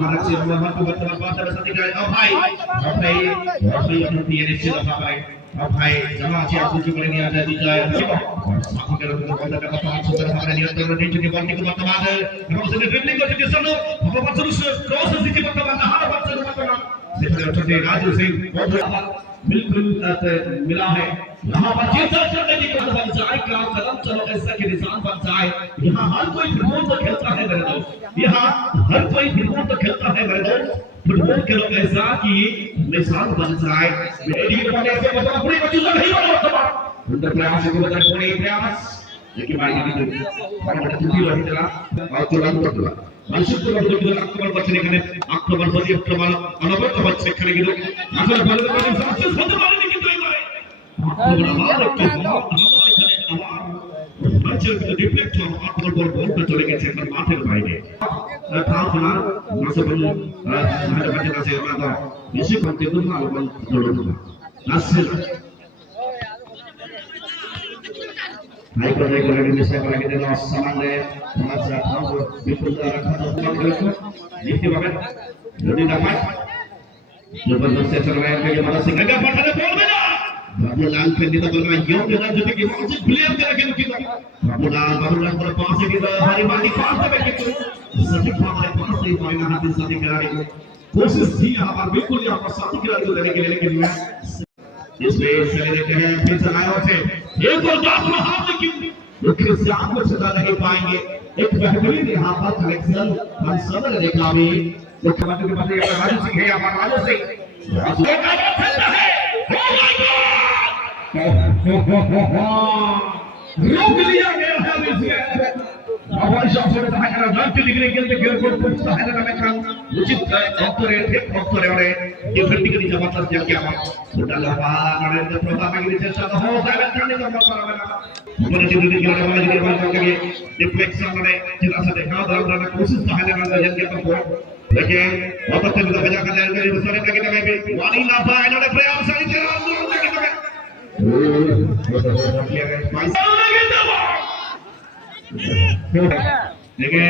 Masih membantu berteman-teman seperti kalian. Oh hai yang nanti ini sudah pakai. Oh hai, jamaah siap tujuh kali ini ada di Jaya. Aku kalau untuk anda dapat paham sudah pakai dia terus di banting ke teman-teman. Kalau sudah dribbling ke di sana, apa terus cross di teman-teman. Harapan teman-teman. Seperti Raju Singh, बिल्कुल मिला है यहाँ पर जितना चलने की बात बन जाए क्या कदम चलो ऐसा कि निशान बन जाए यहाँ हर कोई फुटबॉल तो खेलता है मेरे दोस्त यहाँ हर कोई फुटबॉल तो खेलता है मेरे दोस्त फुटबॉल खेलो ऐसा कि निशान बन जाए मेरी बने से मतलब पूरी मौजूदा नहीं बना उनका प्रयास है मतलब पूरे प्रयास लेकिन भाई ये तो हमारा त्रुटि रही चला और तुरंत तकला মানুষের তো বড় আক্রমণ করছে এখানে আক্রমণ প্রতি আক্রমণ অনবরত হচ্ছে এখানে কিন্তু আসলে বলে বলে সাকসেস হতে পারেনি কিন্তু এবারে আক্রমণ আবার একটু এখানে আবার ম্যাচের কিন্তু ডিফ্লেক্ট হওয়ার আক্রমণ বলটা চলে গেছে এখন মাঠের বাইরে তাহলে নাসবুল হাজার কাছে আমরা বেশি করতে তো ভালো বল Nasir Naik lagi bisa lagi dengan saman deh, masa tahu bikin darah kalau itu, ini banget, jadi dapat, lepas itu saya cerai bagaimana sih? Agak pada bola beda, barulan kita bermain jauh dengan jadi kita masih beliau kita, barulan berpasang kita hari mandi pasang begitu, setiap hari pasang main hati satu kali, kosis dia apa बिल्कुल यहाँ पर satu kali itu dari लेकिन इसमें चले देते हैं फिर चलाया उसे एक और दास में हाथ क्यों लेकिन से आप को सदा नहीं पाएंगे एक बेहतरीन यहाँ पर कलेक्शन हम सब ने देखा भी मुख्यमंत्री के पास एक राजू सिंह है हमारा राजू सिंह रोक लिया गया है इसमें हमारे शॉट से कहा करा रन के निकले के लिए गोल पूछता है ना मैं काम उचित डॉक्टर है डिफेंडिंग की जबरदस्त जग गया छोटा लंबा नरेंद्र प्रताप की चेष्टा तो हो जाएगा करने का मौका मिला ऊपर से दूसरी जोड़े वाले के बाद करके डिफ्लेक्शन में जितना सा देखा रन कोशिश तो है ना जग गया तो देखिए वापस से बजा कर जाएंगे दूसरे का कितना में वाली ना पाए इन्होंने प्रयास सारी चला लेकिन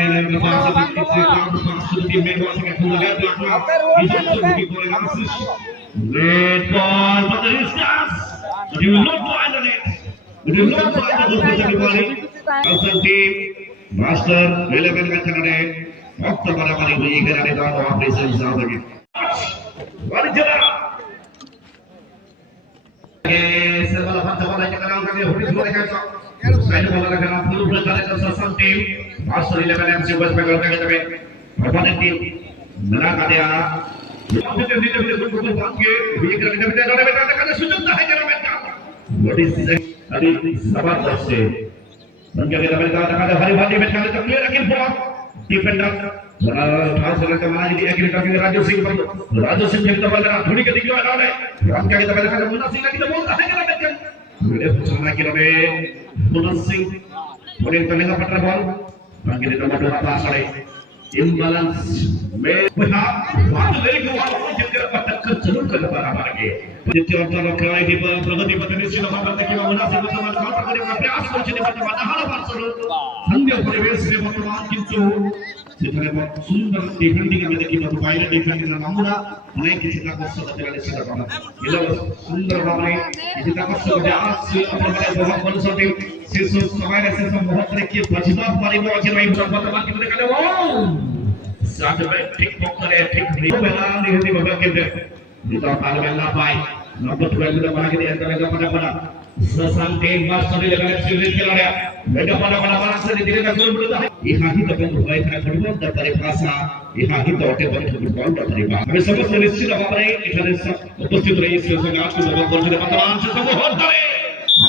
में वाला का खुला है ब्लॉक में इधर की कोई आशीष great ball for the distance but you will not find the net but you will not find the ball for the ball also team master 11 का चलने वक्त बराबरी हुई करने का ऑपरेशन हिसाब लगे वाली चला ये सर्वल हाथ वाला चला करके होटी सुबह का साइड वाला लगा पूरा प्रकार का ससन टीम मास्टर 11 एमसी बस में करते हैं अपोनेंट टीम मिला का दिया नीचे बिल्कुल बांध के ये करने में डरे में करने सुजन है जरा में व्हाट इज अभी जबरदस्त से बन के डरे में का हरी भाटी में खेले तो क्लियर लेकिन बॉल डिफेंडर खास करके हमारी दी एग्री करके राजू सिंह खेलता बॉल थोड़ी के दिखने वाला है रन के तो पहले मुन्ना सिंह की तो बोलता है जरा में मेरे चलना के लिए मुन्ना सिंह थोड़ी करने का पटरा बॉल बाकी तो टमाटो पास करे इम्बैलेंस में बात लेके जितने टक्कर जरूर कर बराबर के जितने और तो खिलाड़ी की प्रगति पता निश्चित मात्रा में किवा मुनासिब समाज का करने का प्रयास करते हैं बच्चे हाल बार संध्या परिवेश में वर्तमान किंतु जितने बहुत सुंदर डिफेंडिंग में देखिए तो पायलट डिफेंडिंग नमूना नहीं किसी का कोशिश करते रहने से करना ये सुंदर भावना किसी का कोशिश करते आज से अपने बहुत बड़ी सोटी सिर्फ समय से बहुत तरह की बचना हमारी वो अच्छी नहीं होता वर्तमान की तरह वो साथ में ठीक पकड़े ठीक नहीं बेला नहीं होती बगल के ये तो पाल में ना पाए नंबर 12 में बना के दिया अंदर का पड़ा ससन टीम मास्टर लगा सीरीज खेला गया बेटा बड़ा से धीरे का गोल मिलता है यहाँ ही तो बंद हुआ है फुटबॉल द परिभाषा यहाँ ही तो होते बंद फुटबॉल द परिभाषा हमें समस्त निश्चित हमारे इधर उपस्थित रही इस संघात को बहुत बोल रहे वर्तमान से सब बहुत बड़े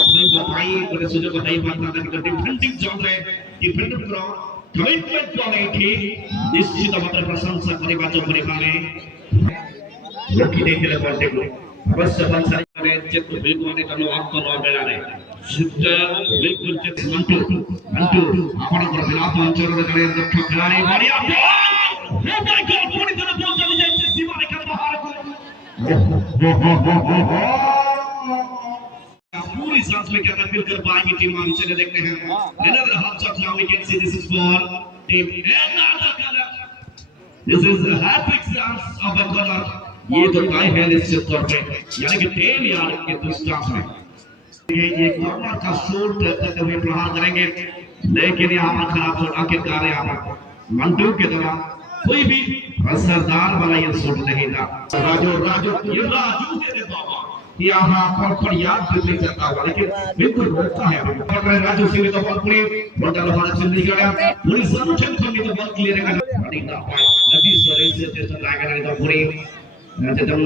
अपने बताई और सुजो बताई बात ना कि डिफेंडिंग चल रहे डिफेंड करो कमिटमेंट करे ठीक निश्चित हमारे प्रशंसा करे बातों करे माने रोकी देते ले बॉल देखो अवश्य बन सारे चेक बिल्कुल ने करो आपको रो बेला रे सिद्ध बिल्कुल चेक मंटू आपण को बिलात अंचल रे करे दक्ष खिलाड़ी बढ़िया बॉल ओ माय गॉड पूरी तरह बॉल चली जाए सीमा रेखा बाहर को पूरी सांस में क्या तकदीर कर पाएंगे टीम आगे चले देखते हैं another hot shot now we can see this is ball team another This is a hat-trick chance of a corner. ये तो तय है निश्चित तौर पे, यानी कि 10 यार्ड के डिस्टेंस में ये कॉर्नर का शॉट करते हुए प्रहार करेंगे, लेकिन यहाँ पर खराब शॉट आखिरकार यहाँ पर मंटू के दौरान कोई भी असरदार वाला ये शॉट नहीं था। राजू के बाबा यहाँ पर फरियाद दिल्ली करता हुआ, लेकिन बिल्कुल रोकता है राजू सिंह तो बॉल पूरी बॉल हमारा चिल्ली गया पूरी समुचन को तो बॉल क्लियर कर नहीं था नदी सरे से टेस्ट लगा कर तो पूरी जब